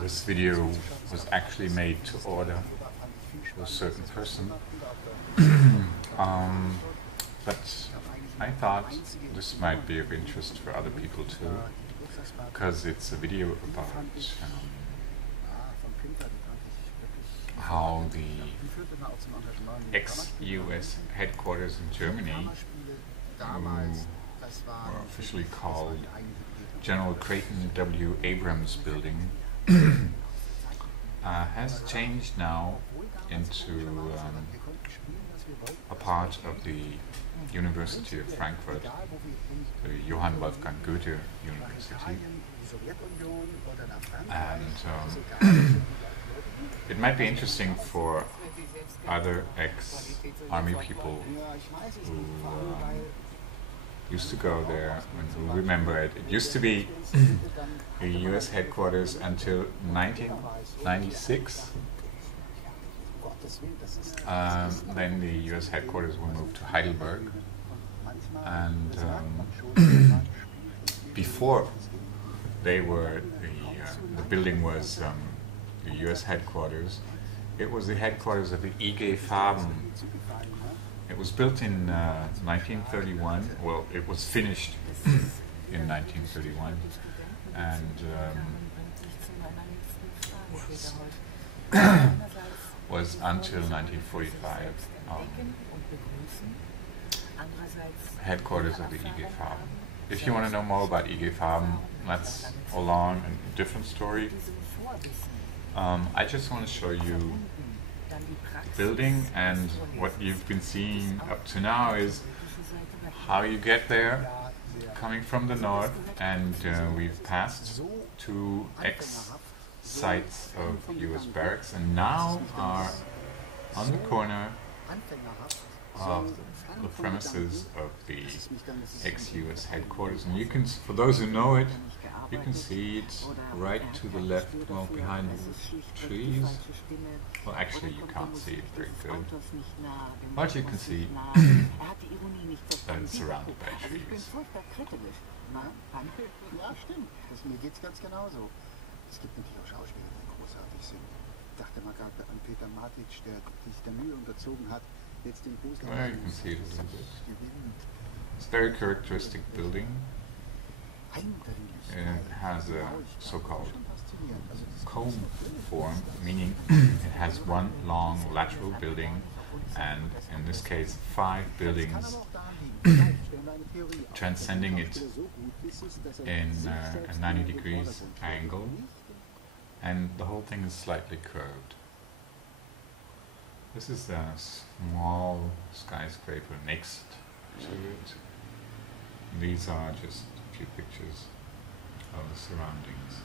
This video was actually made to order to a certain person, but I thought this might be of interest for other people too, because it's a video about how the ex-US headquarters in Germany, were officially called General Creighton W. Abrams Building, has changed now into a part of the University of Frankfurt, the Johann Wolfgang Goethe University. And it might be interesting for other ex-army people who used to go there and who remember it. It used to be the US headquarters until 1996. Then the US headquarters were moved to Heidelberg, and before they were the building was the US headquarters. It was the headquarters of the IG Farben. It was built in 1931. Well, it was finished in 1931, and was until 1945 headquarters of the IG Farben. If you want to know more about IG Farben, that's a long and different story. I just want to show you the building, and what you've been seeing up to now is how you get there, coming from the north, and we've passed two ex-sites of US barracks, and now are on the corner of the premises of the ex-US headquarters. And you can, for those who know it, you can see it right to the left, well, behind the trees. Well, actually, you can't see it very good, but you can see that it's surrounded by trees. Well, you can see it a little bit. It's a very characteristic building. It has a so-called cone form, meaning it has one long lateral building, and in this case 5 buildings transcending it in a 90 degrees angle, and the whole thing is slightly curved. This is a small skyscraper next to it. These are just a few pictures of the surroundings.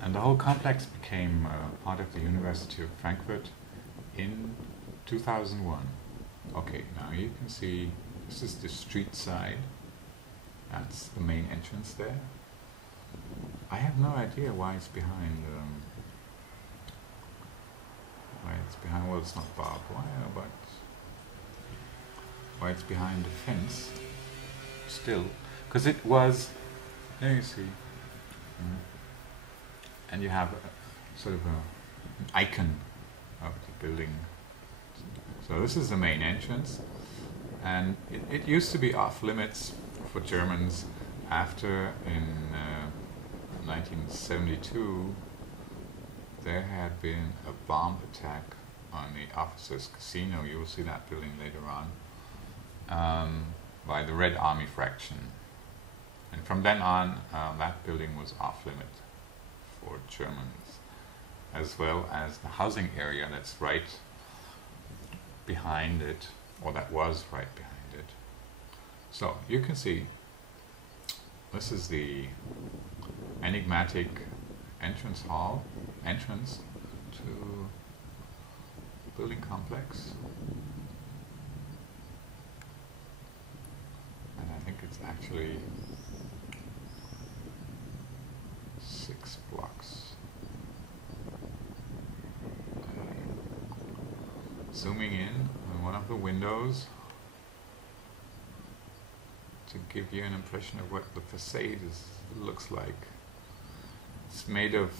And the whole complex became part of the University of Frankfurt in 2001. Okay, now you can see this is the street side. That's the main entrance there. I have no idea why it's behind. Well, it's not barbed wire, but why it's behind the fence still, because it was. There you see. And you have sort of an icon of the building. So this is the main entrance, and it used to be off limits for Germans after, in 1972, there had been a bomb attack on the Officers Casino. You will see that building later on, by the Red Army fraction. And from then on, that building was off limit for Germans, as well as the housing area that's right behind it, or that was right behind it. So you can see this is the enigmatic entrance to the building complex, and I think it's actually zooming in on one of the windows to give you an impression of what the facade looks like. It's made of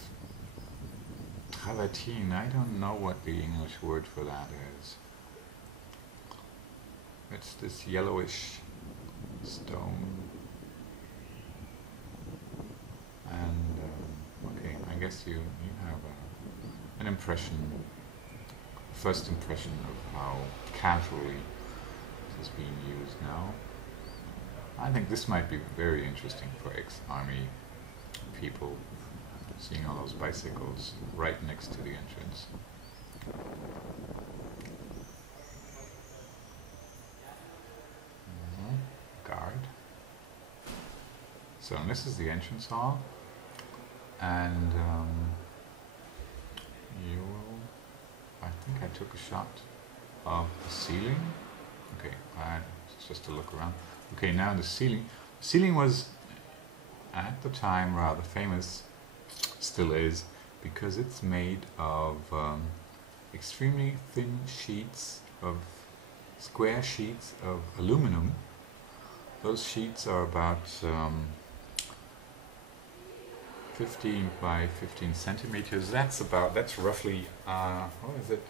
travertine. I don't know what the English word for that is. It's this yellowish stone. And okay, I guess you have an impression, first impression of how casually this is being used now. I think this might be very interesting for ex-army people, seeing all those bicycles right next to the entrance. Guard. So this is the entrance hall, and I think I took a shot of the ceiling. Okay, it's just a look around. Okay, now the ceiling. The ceiling was, at the time, rather famous, still is, because it's made of extremely thin sheets of, square sheets of aluminum. Those sheets are about 15 by 15 centimeters. That's roughly, what is it?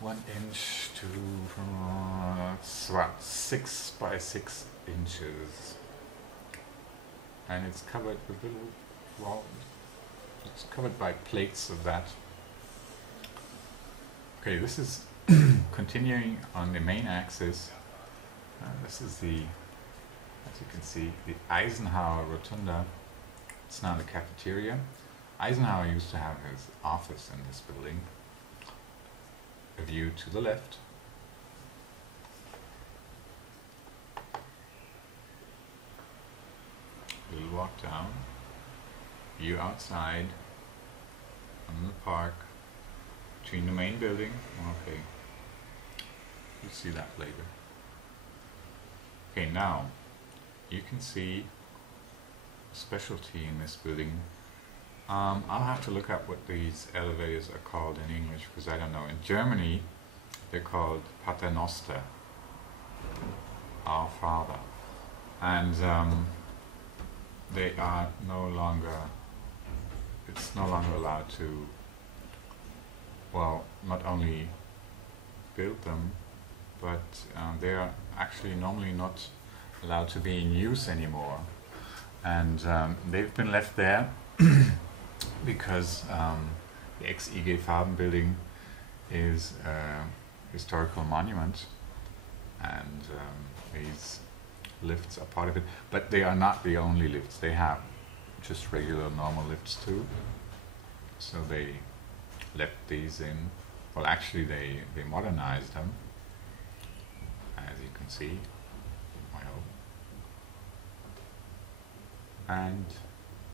1 inch to, it's about 6 by 6 inches. And it's covered with little, well, it's covered by plates of that. Okay, this is continuing on the main axis. This is the, as you can see, the Eisenhower Rotunda. It's now the cafeteria. Eisenhower used to have his office in this building. A view to the left. Little walk down. View outside on the park between the main building. Okay, you'll see that later. Okay, now you can see specialty in this building. I'll have to look up what these elevators are called in English, because I don't know. In Germany, they're called Paternoster, Our Father, and they are no longer. It's no longer allowed to. Well, not only build them, but they are actually normally not allowed to be in use anymore, and they've been left there. Because the ex-IG Farben building is a historical monument, and these lifts are part of it. But they are not the only lifts. They have just regular normal lifts too. So they left these in. Well, actually they modernized them, as you can see, I hope. And